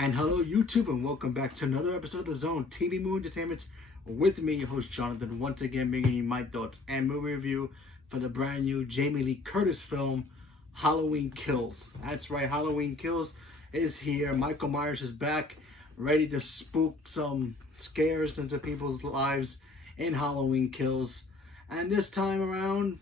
And hello, YouTube, and welcome back to another episode of The Zone TV Movie Entertainment with me, your host Jonathan, once again bringing you my thoughts and movie review for the brand new Jamie Lee Curtis film, Halloween Kills. That's right, Halloween Kills is here. Michael Myers is back, ready to spook some scares into people's lives in Halloween Kills. And this time around,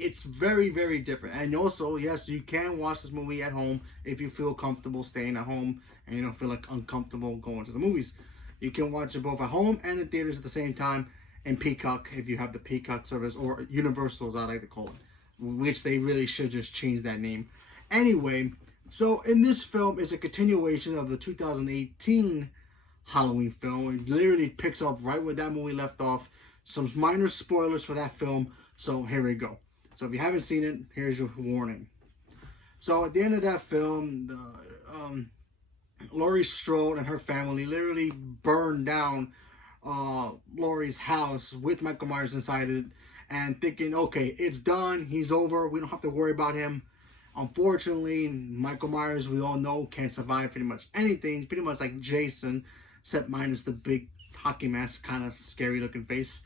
it's very, very different. And also, yes, you can watch this movie at home if you feel comfortable staying at home and you don't feel like uncomfortable going to the movies. You can watch it both at home and in theaters at the same time, and Peacock if you have the Peacock service, or Universal as I like to call it, which they really should just change that name. Anyway, so in this film, it's a continuation of the 2018 Halloween film. It literally picks up right where that movie left off. Some minor spoilers for that film, so here we go. So if you haven't seen it, here's your warning. So at the end of that film, Laurie Strode and her family literally burned down Laurie's house with Michael Myers inside it, and thinking, okay, it's done, he's over, we don't have to worry about him. Unfortunately, Michael Myers, we all know, can't survive pretty much anything, pretty much like Jason, except minus the big hockey mask, kind of scary looking face.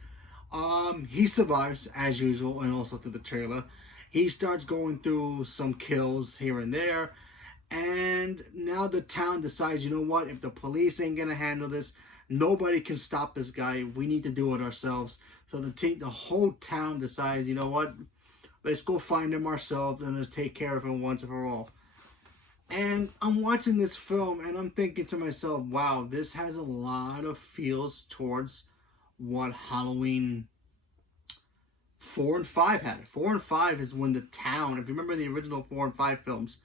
He survives as usual, and also through the trailer. He starts going through some kills here and there, and now the town decides, you know what, if the police ain't gonna handle this, nobody can stop this guy, we need to do it ourselves. So the whole town decides, you know what, let's go find him ourselves and let's take care of him once and for all. And I'm watching this film and I'm thinking to myself, wow, this has a lot of feels towards what Halloween 4 and 5 had. 4 and 5 is when the town, if you remember the original 4 and 5 films,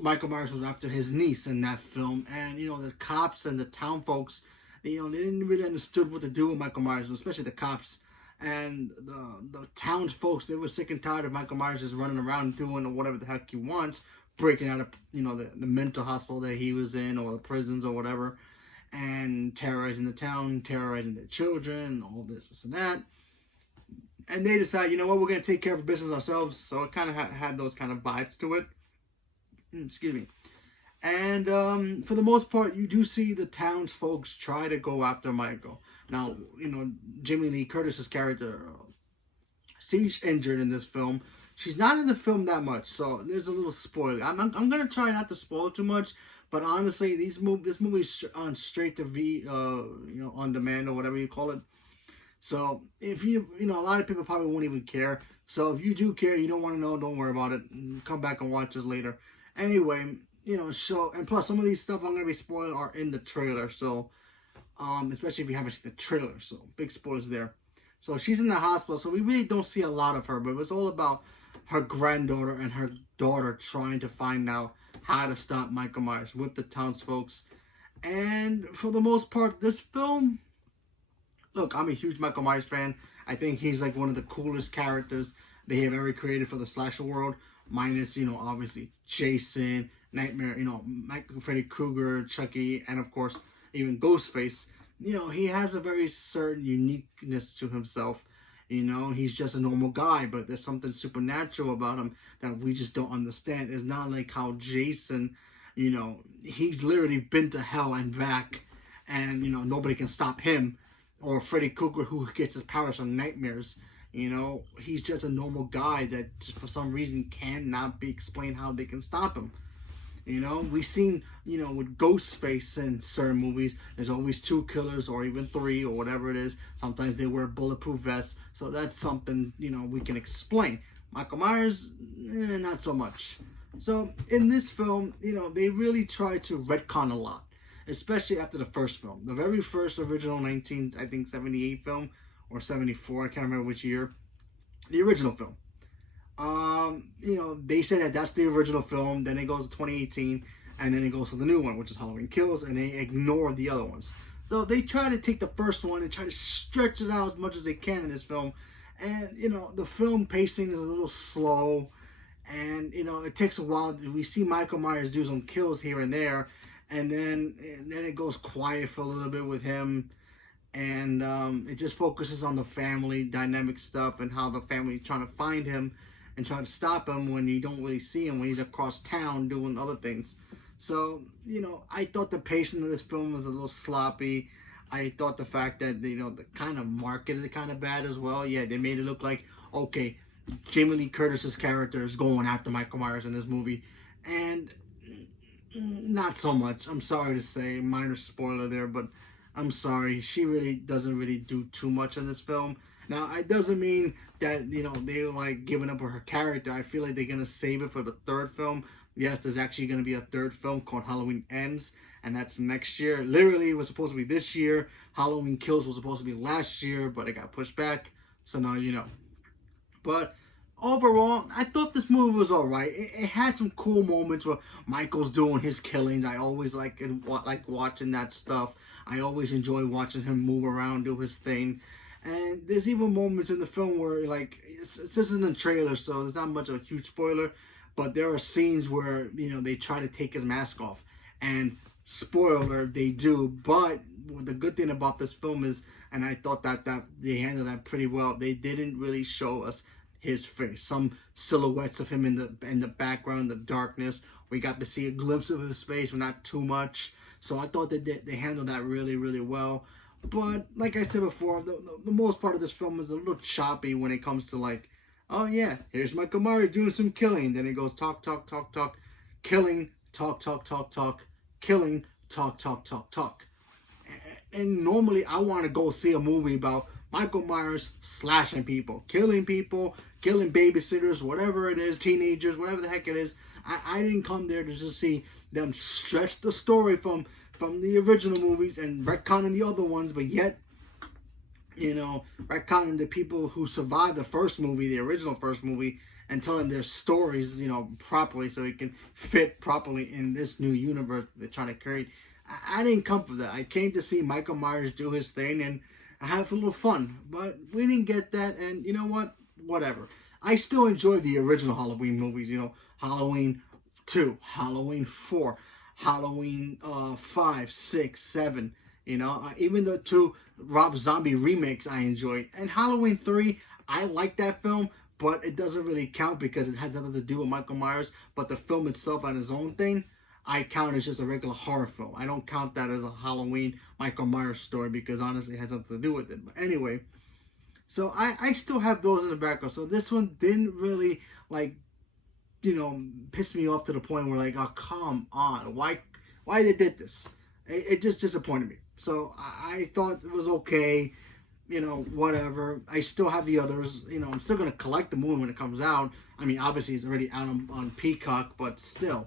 Michael Myers was after his niece in that film, and you know, the cops and the town folks, you know, they didn't really understood what to do with Michael Myers, especially the cops and the town folks. They were sick and tired of Michael Myers just running around doing whatever the heck he wants, breaking out of, you know, the mental hospital that he was in, or the prisons or whatever, and terrorizing the town, terrorizing the children, all this and that. And they decide, you know what, we're going to take care of business ourselves. So it kind of had those kind of vibes to it. Excuse me. And for the most part, you do see the townsfolk try to go after Michael. Now, you know, Jamie Lee Curtis's character, she's injured in this film. She's not in the film that much, so there's a little spoiler. I'm going to try not to spoil too much. But honestly, this movie's on straight to you know, on demand or whatever you call it. So if you know, a lot of people probably won't even care. So if you do care, you don't want to know, don't worry about it. Come back and watch this later. Anyway, you know, so, and plus some of these stuff I'm going to be spoiling are in the trailer. So, especially if you haven't seen the trailer. So big spoilers there. So she's in the hospital. So we really don't see a lot of her, but it was all about her granddaughter and her daughter trying to find out how to stop Michael Myers with the townsfolk. And for the most part, this film, look, I'm a huge Michael Myers fan. I think he's like one of the coolest characters they have ever created for the slasher world. Minus, you know, obviously Jason, Nightmare, you know, Freddy Krueger, Chucky, and of course, even Ghostface. You know, he has a very certain uniqueness to himself. You know, he's just a normal guy, but there's something supernatural about him that we just don't understand. It's not like how Jason, you know, he's literally been to hell and back, and, you know, nobody can stop him. Or Freddy Krueger, who gets his powers from nightmares. You know, he's just a normal guy that for some reason cannot be explained how they can stop him. You know, we've seen, you know, with Ghostface in certain movies, there's always 2 killers or even 3 or whatever it is. Sometimes they wear bulletproof vests. So that's something, you know, we can explain. Michael Myers, not so much. So in this film, you know, they really try to retcon a lot, especially after the first film. The very first original 78 film, or 74, I can't remember which year. The original film. You know, they say that that's the original film, then it goes to 2018, and then it goes to the new one, which is Halloween Kills, and they ignore the other ones. So they try to take the first one and try to stretch it out as much as they can in this film. And, you know, the film pacing is a little slow, and, you know, it takes a while. We see Michael Myers do some kills here and there, and then it goes quiet for a little bit with him. And it just focuses on the family dynamic stuff and how the family is trying to find him and trying to stop him when you don't really see him, when he's across town doing other things. So, I thought the pacing of this film was a little sloppy. I thought the fact that, the kind of marketed it kind of bad as well. Yeah, they made it look like, okay, Jamie Lee Curtis's character is going after Michael Myers in this movie. And not so much. I'm sorry to say, minor spoiler there, but I'm sorry. She really doesn't really do too much in this film. Now, it doesn't mean that, they're like giving up on her character. I feel like they're going to save it for the third film. Yes, there's actually going to be a third film called Halloween Ends, and that's next year. Literally, it was supposed to be this year. Halloween Kills was supposed to be last year, but it got pushed back. So now you know. But overall, I thought this movie was alright. It had some cool moments where Michael's doing his killings. I always like watching that stuff. I always enjoy watching him move around, do his thing. And there's even moments in the film where, like, this isn't a trailer, so there's not much of a huge spoiler, but there are scenes where, they try to take his mask off. And spoiler, they do. But the good thing about this film is, and I thought that they handled that pretty well, they didn't really show us his face. Some silhouettes of him in the background, the darkness. We got to see a glimpse of his face, but not too much. So I thought that they handled that really, really well. But like I said before, the most part of this film is a little choppy when it comes to, like, oh yeah, here's Michael Myers doing some killing. Then it goes talk, talk, talk, talk, killing, talk, talk, talk, talk, killing, talk, talk, talk, talk. And normally I want to go see a movie about Michael Myers slashing people, killing babysitters, whatever it is, teenagers, whatever the heck it is. I didn't come there to just see them stretch the story from the original movies and retconning the other ones, but yet, retconning the people who survived the first movie, the original first movie, and telling their stories, properly so it can fit properly in this new universe they're trying to create. I didn't come for that. I came to see Michael Myers do his thing and have a little fun, but we didn't get that, and you know what? Whatever. I still enjoy the original Halloween movies, Halloween 2, Halloween 4, Halloween 5, 6, 7, even the 2 Rob Zombie remakes I enjoyed. And Halloween 3, I like that film, but it doesn't really count because it has nothing to do with Michael Myers, but the film itself on its own thing, I count as just a regular horror film. I don't count that as a Halloween Michael Myers story because honestly it has nothing to do with it. But anyway, so I still have those in the background. So this one didn't really, like, piss me off to the point where, like, oh, come on. Why they did this? It just disappointed me. So I thought it was okay. Whatever. I still have the others. I'm still going to collect the movie when it comes out. I mean, obviously it's already out on Peacock, but still.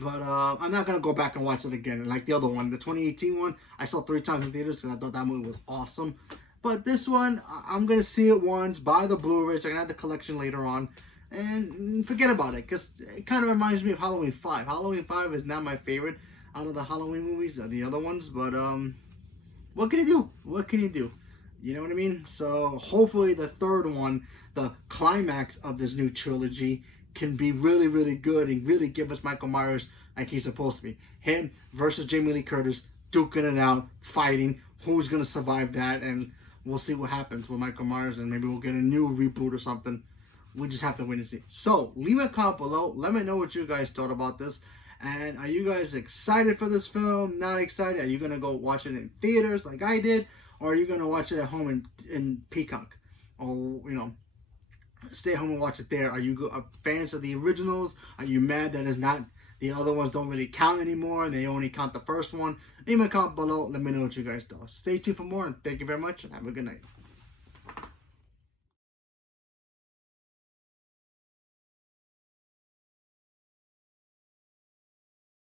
But I'm not going to go back and watch it again. Like the other one, the 2018 one, I saw 3 times in theaters because I thought that movie was awesome. But this one, I'm going to see it once, buy the Blu-ray, so I can have the collection later on, and forget about it, because it kind of reminds me of Halloween 5. Halloween 5 is not my favorite out of the Halloween movies, the other ones, but what can you do? What can you do? You know what I mean? So hopefully the third one, the climax of this new trilogy, can be really, really good and really give us Michael Myers like he's supposed to be. Him versus Jamie Lee Curtis, duking it out, fighting. Who's going to survive that? And we'll see what happens with Michael Myers, and maybe we'll get a new reboot or something. We just have to wait and see. So, leave a comment below. Let me know what you guys thought about this. And are you guys excited for this film? Not excited? Are you going to go watch it in theaters like I did? Or are you going to watch it at home in Peacock? Or, stay home and watch it there. Are you fans of the originals? Are you mad that it's not, the other ones don't really count anymore? They only count the first one? Leave a comment below. Let me know what you guys thought. Stay tuned for more, and thank you very much, and have a good night.